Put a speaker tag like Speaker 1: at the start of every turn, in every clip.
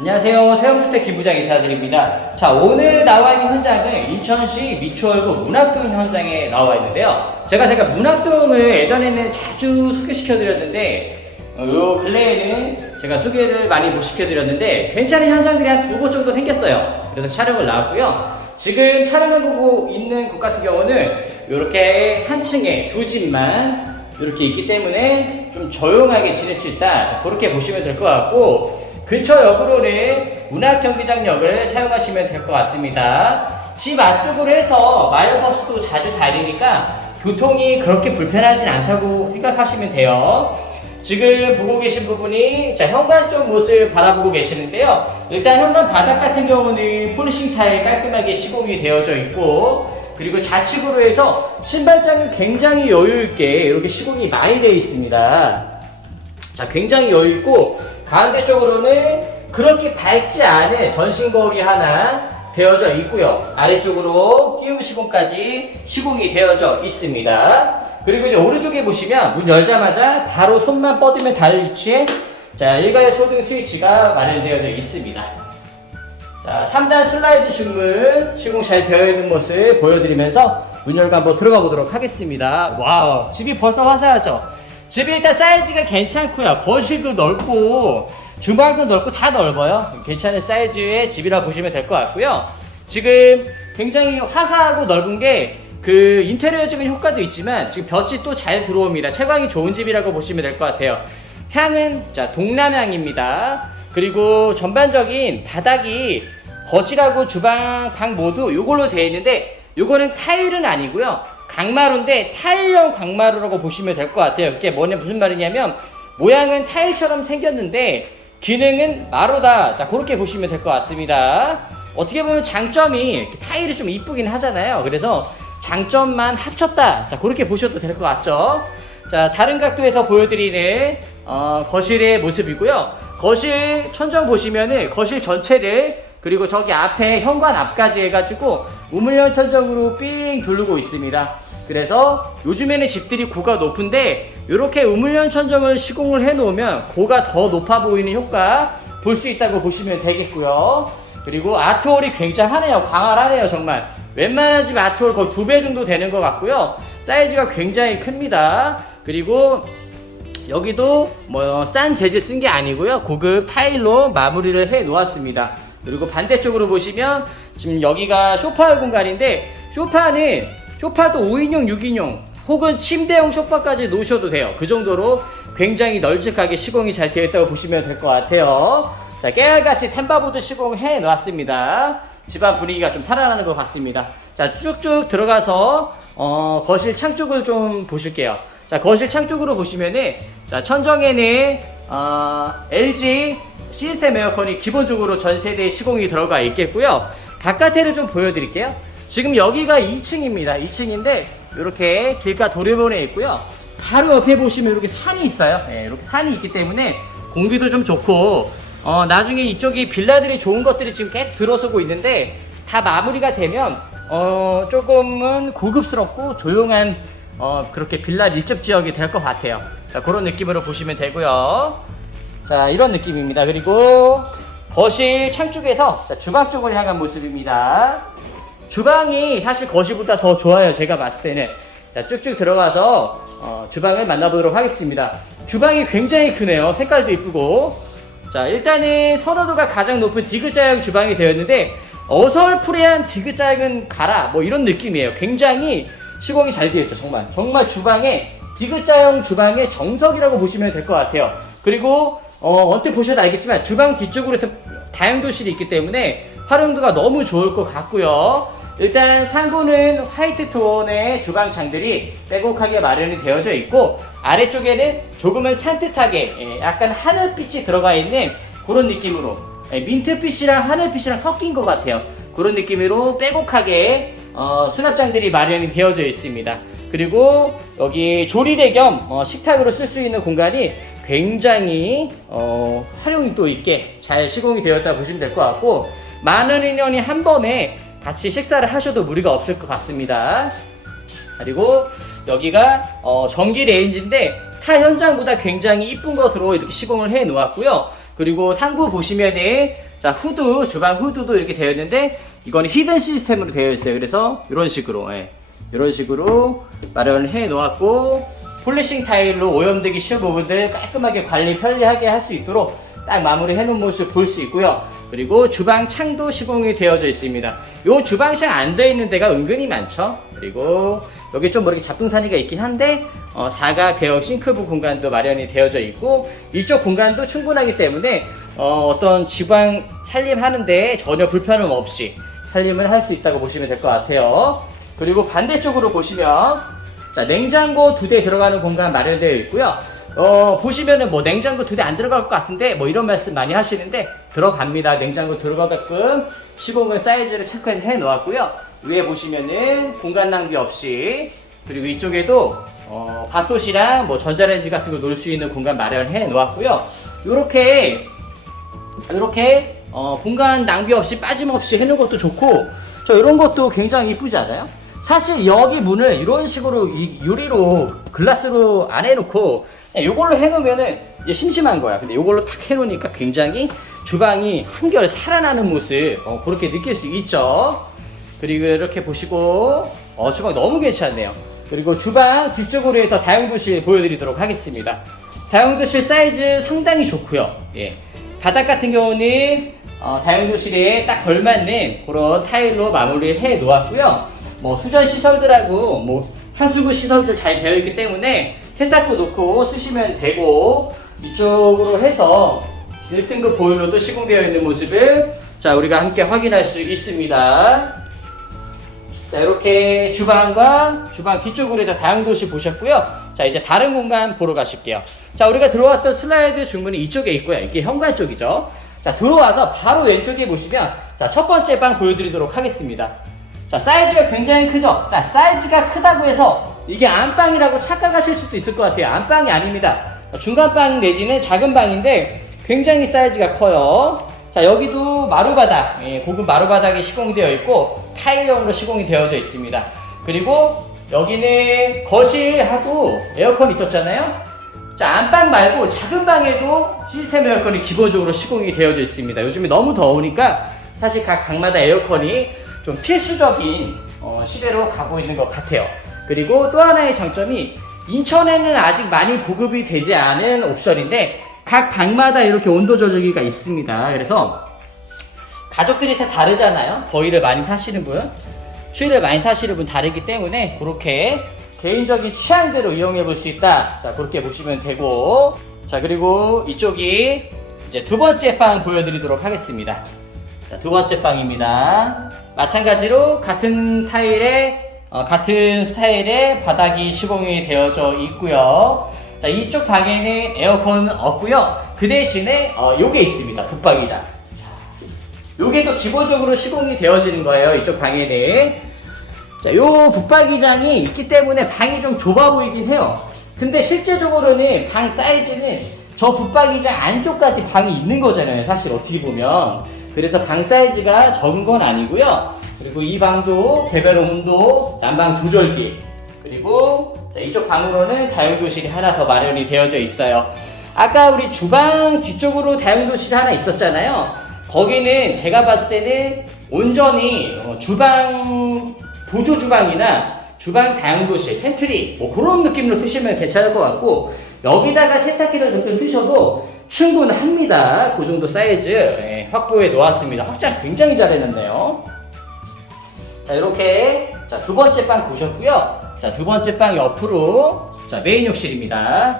Speaker 1: 안녕하세요. 세영주택 기부장 이사드립니다. 자, 오늘 나와 있는 현장은 인천시 미추홀구 문학동 현장에 나와 있는데요. 제가 제가 문학동을 예전에는 자주 소개시켜 드렸는데 어, 요 근래에는 제가 소개를 많이 못 시켜 드렸는데 괜찮은 현장들이 한 두 곳 정도 생겼어요. 그래서 촬영을 나왔고요. 지금 촬영하고 있는 곳 같은 경우는 이렇게 한 층에 두 집만 이렇게 있기 때문에 좀 조용하게 지낼 수 있다. 자, 그렇게 보시면 될 것 같고 근처 역으로는 문학경기장역을 사용하시면 될 것 같습니다. 집 앞쪽으로 해서 마을버스도 자주 다니니까 교통이 그렇게 불편하진 않다고 생각하시면 돼요. 지금 보고 계신 부분이 자, 현관 쪽 모습 바라보고 계시는데요. 일단 현관 바닥 같은 경우는 폴리싱 타일 깔끔하게 시공이 되어져 있고 그리고 좌측으로 해서 신발장은 굉장히 여유 있게 이렇게 시공이 많이 되어 있습니다. 자, 굉장히 여유 있고 가운데 쪽으로는 그렇게 밝지 않은 전신 거울이 하나 되어져 있고요. 아래쪽으로 끼움 시공까지 시공이 되어져 있습니다. 그리고 이제 오른쪽에 보시면 문 열자마자 바로 손만 뻗으면 닿을 위치에 자, 일괄 소등 스위치가 마련되어져 있습니다. 자, 3단 슬라이드 중문 시공 잘 되어 있는 모습 보여드리면서 문 열고 한번 들어가 보도록 하겠습니다. 와우, 집이 벌써 화사하죠? 집이 일단 사이즈가 괜찮고요. 거실도 넓고 주방도 넓고 다 넓어요. 괜찮은 사이즈의 집이라 보시면 될 것 같고요. 지금 굉장히 화사하고 넓은 게 그 인테리어적인 효과도 있지만 지금 볕이 또 잘 들어옵니다. 채광이 좋은 집이라고 보시면 될 것 같아요. 향은 자 동남향입니다. 그리고 전반적인 바닥이 거실하고 주방 방 모두 이걸로 되어 있는데 요거는 타일은 아니고요. 강마루인데 타일형 강마루라고 보시면 될 것 같아요. 그게 뭐냐 무슨 말이냐면 모양은 타일처럼 생겼는데 기능은 마루다. 자 그렇게 보시면 될 것 같습니다. 어떻게 보면 장점이 타일이 좀 이쁘긴 하잖아요. 그래서 장점만 합쳤다. 자 그렇게 보셔도 될 것 같죠. 자 다른 각도에서 보여드리는 어, 거실의 모습이고요. 거실 천정 보시면은 거실 전체를 그리고 저기 앞에 현관 앞까지 해가지고 우물형 천정으로 삥 두르고 있습니다. 그래서 요즘에는 집들이 고가 높은데 이렇게 우물형 천정을 시공을 해놓으면 고가 더 높아 보이는 효과 볼 수 있다고 보시면 되겠고요. 그리고 아트홀이 굉장하네요. 광활하네요, 정말. 웬만한 집 아트홀 거의 두 배 정도 되는 것 같고요. 사이즈가 굉장히 큽니다. 그리고 여기도 뭐 싼 재질 쓴 게 아니고요. 고급 타일로 마무리를 해 놓았습니다. 그리고 반대쪽으로 보시면 지금 여기가 소파 공간인데 소파는 소파도 5인용, 6인용 혹은 침대용 소파까지 놓으셔도 돼요. 그 정도로 굉장히 널찍하게 시공이 잘 되어 있다고 보시면 될 것 같아요. 자, 깨알같이 템바보드 시공해 놨습니다. 집안 분위기가 좀 살아나는 것 같습니다. 자, 쭉쭉 들어가서 어, 거실 창 쪽을 좀 보실게요. 자, 거실 창 쪽으로 보시면은 자, 천정에는 어, LG 시스템 에어컨이 기본적으로 전 세대에 시공이 들어가 있겠고요. 바깥에를 좀 보여드릴게요. 지금 여기가 2층입니다. 2층인데 이렇게 길가 도로변에 있고요. 바로 옆에 보시면 이렇게 산이 있어요. 네, 이렇게 산이 있기 때문에 공기도 좀 좋고 어, 나중에 이쪽이 빌라들이 좋은 것들이 지금 꽤 들어서고 있는데 다 마무리가 되면 어, 조금은 고급스럽고 조용한 어, 그렇게 빌라 밀집 지역이 될 것 같아요. 자, 그런 느낌으로 보시면 되고요. 자, 이런 느낌입니다. 그리고 거실 창 쪽에서 자, 주방 쪽을 향한 모습입니다. 주방이 사실 거실보다 더 좋아요. 제가 봤을 때는. 자, 쭉쭉 들어가서 어, 주방을 만나보도록 하겠습니다. 주방이 굉장히 크네요. 색깔도 이쁘고. 자, 일단은 선호도가 가장 높은 디귿자형 주방이 되었는데 어설프레한 디귿자형은 가라. 뭐 이런 느낌이에요. 굉장히 시공이 잘 되어 있죠. 정말. 정말 주방에 디귿자형 주방의 정석이라고 보시면 될 것 같아요. 그리고 어, 언뜻 보셔도 알겠지만 주방 뒤쪽으로 해서 다용도실이 있기 때문에 활용도가 너무 좋을 것 같고요. 일단 상부는 화이트 톤의 주방 창들이 빼곡하게 마련이 되어져 있고 아래쪽에는 조금은 산뜻하게 예, 약간 하늘빛이 들어가 있는 그런 느낌으로 예, 민트빛이랑 하늘빛이랑 섞인 것 같아요. 그런 느낌으로 빼곡하게 어, 수납장들이 마련이 되어져 있습니다. 그리고 여기 조리대 겸 어, 식탁으로 쓸 수 있는 공간이 굉장히 어, 활용도 있게 잘 시공이 되었다 보시면 될 것 같고 많은 인원이 한 번에 같이 식사를 하셔도 무리가 없을 것 같습니다. 그리고 여기가 어, 전기 레인지인데 타 현장보다 굉장히 이쁜 것으로 이렇게 시공을 해 놓았고요. 그리고 상부 보시면은 자 후드 주방 후드도 이렇게 되어 있는데 이거는 히든 시스템으로 되어 있어요. 그래서 이런 식으로 예. 이런 식으로 마련을 해 놓았고 폴리싱 타일로 오염되기 쉬운 부분들 깔끔하게 관리 편리하게 할 수 있도록 딱 마무리 해 놓은 모습 볼 수 있고요. 그리고 주방 창도 시공이 되어져 있습니다. 요 주방 창 안 되어 있는 데가 은근히 많죠. 그리고 여기 좀 이렇게 잡동사니가 있긴 한데 어, 사각 대역 싱크부 공간도 마련이 되어져 있고 이쪽 공간도 충분하기 때문에 어, 떤 주방 살림하는데 전혀 불편함 없이 살림을 할 수 있다고 보시면 될 것 같아요. 그리고 반대쪽으로 보시면 자, 냉장고 두 대 들어가는 공간 마련되어 있고요. 어, 보시면은 뭐 냉장고 두 대 안 들어갈 것 같은데 뭐 이런 말씀 많이 하시는데 들어갑니다. 냉장고 들어가게끔 시공을 사이즈를 체크해 놓았고요. 위에 보시면은 공간 낭비 없이 그리고 이쪽에도 어, 밥솥이랑 뭐 전자레인지 같은 거 놓을 수 있는 공간 마련해 놓았고요. 요렇게 이렇게 어, 공간 낭비 없이 빠짐없이 해놓은 것도 좋고 저 이런 것도 굉장히 이쁘지 않아요? 사실 여기 문을 이런 식으로 이 유리로 글라스로 안 해놓고 이걸로 해놓으면은 이제 심심한 거야. 근데 이걸로 탁 해놓으니까 굉장히 주방이 한결 살아나는 모습 어, 그렇게 느낄 수 있죠. 그리고 이렇게 보시고 어, 주방 너무 괜찮네요. 그리고 주방 뒤쪽으로 해서 다용도실 보여드리도록 하겠습니다. 다용도실 사이즈 상당히 좋고요. 예. 바닥 같은 경우는 어, 다용도실에 딱 걸맞는 그런 타일로 마무리해 놓았고요. 뭐 수전 시설들하고 뭐 하수구 시설들 잘 되어 있기 때문에 세탁기 놓고 쓰시면 되고 이쪽으로 해서 1등급 보일러도 시공되어 있는 모습을 자 우리가 함께 확인할 수 있습니다. 자 이렇게 주방과 주방 뒤쪽으로 해서 다용도실 보셨고요. 자 이제 다른 공간 보러 가실게요. 자 우리가 들어왔던 슬라이드 중문이 이쪽에 있고요. 이게 현관 쪽이죠. 자 들어와서 바로 왼쪽에 보시면 자 첫 번째 방 보여드리도록 하겠습니다. 자 사이즈가 굉장히 크죠. 자 사이즈가 크다고 해서 이게 안방이라고 착각하실 수도 있을 것 같아요. 안방이 아닙니다. 중간 방 내지는 작은 방인데 굉장히 사이즈가 커요. 자 여기도 마루바닥, 예, 고급 마루바닥이 시공되어 있고 타일형으로 시공이 되어져 있습니다. 그리고 여기는 거실하고 에어컨 있었잖아요. 자 안방 말고 작은 방에도 시스템 에어컨이 기본적으로 시공이 되어져 있습니다. 요즘에 너무 더우니까 사실 각 방마다 에어컨이 좀 필수적인 어, 시대로 가고 있는 것 같아요. 그리고 또 하나의 장점이 인천에는 아직 많이 보급이 되지 않은 옵션인데 각 방마다 이렇게 온도 조절기가 있습니다. 그래서 가족들이 다 다르잖아요. 더위를 많이 타시는 분, 추위를 많이 타시는 분 다르기 때문에 그렇게 개인적인 취향대로 이용해 볼 수 있다. 자, 그렇게 보시면 되고. 자, 그리고 이쪽이 이제 두 번째 방 보여드리도록 하겠습니다. 자, 두 번째 방입니다. 마찬가지로 같은 타일에 어, 같은 스타일의 바닥이 시공이 되어져 있고요. 자, 이쪽 방에는 에어컨은 없고요. 그 대신에 어, 요게 있습니다. 붙박이장. 요게 또 기본적으로 시공이 되어지는 거예요. 이쪽 방에는. 자, 요 붙박이장이 있기 때문에 방이 좀 좁아 보이긴 해요. 근데 실제적으로는 방 사이즈는 저 붙박이장 안쪽까지 방이 있는 거잖아요. 사실 어떻게 보면. 그래서 방 사이즈가 적은 건 아니고요. 그리고 이 방도 개별 온도, 난방 조절기, 그리고 자, 이쪽 방으로는 다용도실이 하나 더 마련이 되어져 있어요. 아까 우리 주방 뒤쪽으로 다용도실이 하나 있었잖아요. 거기는 제가 봤을 때는 온전히 어, 주방 보조 주방이나 주방 다용도실, 팬트리 뭐 그런 느낌으로 쓰시면 괜찮을 것 같고 여기다가 세탁기를 넣고 쓰셔도 충분합니다. 그 정도 사이즈 예, 확보해 놓았습니다. 확장 굉장히 잘했는데요. 자 이렇게 자 두 번째 방 보셨고요. 자 두 번째 방 옆으로 자 메인 욕실입니다.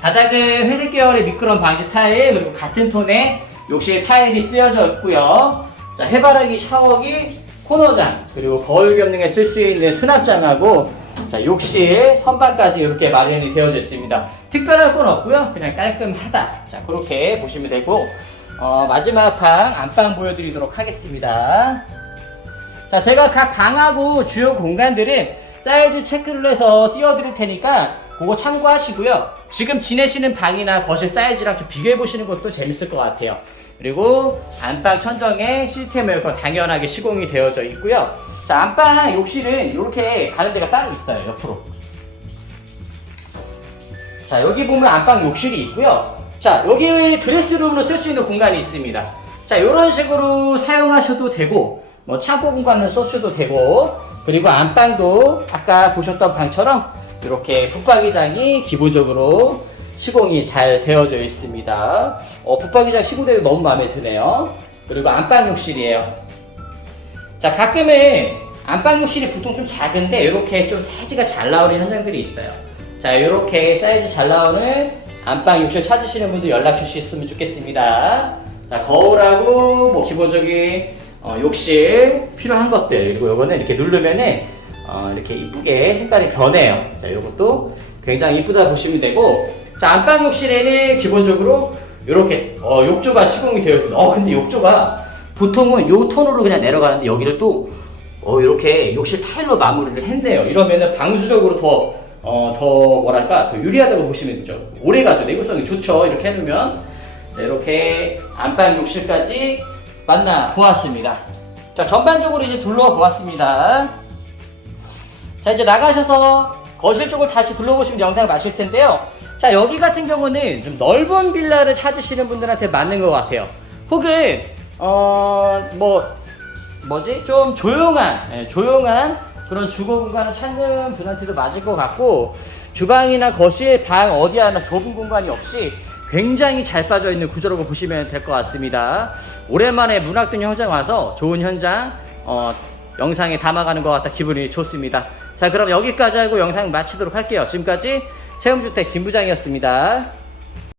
Speaker 1: 바닥은 회색 계열의 미끄럼 방지 타일 그리고 같은 톤의 욕실 타일이 쓰여져 있고요. 자 해바라기 샤워기 코너장 그리고 거울 겸능에 쓸 수 있는 수납장하고 자 욕실 선반까지 이렇게 마련이 되어져 있습니다. 특별할 건 없고요. 그냥 깔끔하다. 자 그렇게 보시면 되고 어, 마지막 방 안방 보여드리도록 하겠습니다. 자, 제가 각 방하고 주요 공간들은 사이즈 체크를 해서 띄워드릴 테니까 그거 참고하시고요. 지금 지내시는 방이나 거실 사이즈랑 좀 비교해 보시는 것도 재밌을 것 같아요. 그리고 안방 천정에 시스템 에어컨 당연하게 시공이 되어져 있고요. 자, 안방 욕실은 이렇게 가는 데가 따로 있어요. 옆으로. 자, 여기 보면 안방 욕실이 있고요. 자, 여기 드레스룸으로 쓸 수 있는 공간이 있습니다. 자, 이런 식으로 사용하셔도 되고, 뭐 창고 공간을 써셔도 되고, 그리고 안방도 아까 보셨던 방처럼 이렇게 붙박이장이 기본적으로 시공이 잘 되어져 있습니다. 어, 붙박이장 시공되고 너무 마음에 드네요. 그리고 안방 욕실이에요. 자, 가끔은 안방 욕실이 보통 좀 작은데 이렇게 좀 사이즈가 잘 나오는 현장들이 있어요. 자, 이렇게 사이즈 잘 나오는 안방 욕실 찾으시는 분들 연락 주셨으면 좋겠습니다. 자, 거울하고 뭐 기본적인 어, 욕실 필요한 것들 그리고 이거는 이렇게 누르면은 어, 이렇게 이쁘게 색깔이 변해요. 자, 이것도 굉장히 이쁘다 보시면 되고 자, 안방 욕실에는 기본적으로 이렇게 어, 욕조가 시공이 되어 있습니다. 어, 근데 욕조가 보통은 요 톤으로 그냥 내려가는데 여기를 또 어, 이렇게 욕실 타일로 마무리를 했네요. 이러면은 방수적으로 더, 어, 더 뭐랄까, 더 유리하다고 보시면 되죠. 오래 가죠. 내구성이 좋죠. 이렇게 해두면. 자, 이렇게 안방 욕실까지 만나 보았습니다. 자, 전반적으로 이제 둘러봐 보았습니다. 자, 이제 나가셔서 거실 쪽을 다시 둘러보시면 영상 마실 텐데요. 자, 여기 같은 경우는 좀 넓은 빌라를 찾으시는 분들한테 맞는 것 같아요. 혹은, 어, 뭐, 뭐지? 좀 조용한, 예, 조용한 그런 주거 공간을 찾는 분한테도 맞을 것 같고, 주방이나 거실, 방 어디 하나 좁은 공간이 없이 굉장히 잘 빠져 있는 구조라고 보시면 될 것 같습니다. 오랜만에 문학동 현장 와서 좋은 현장, 어, 영상에 담아가는 것 같아 기분이 좋습니다. 자, 그럼 여기까지 하고 영상 마치도록 할게요. 지금까지 체험주택 김부장이었습니다.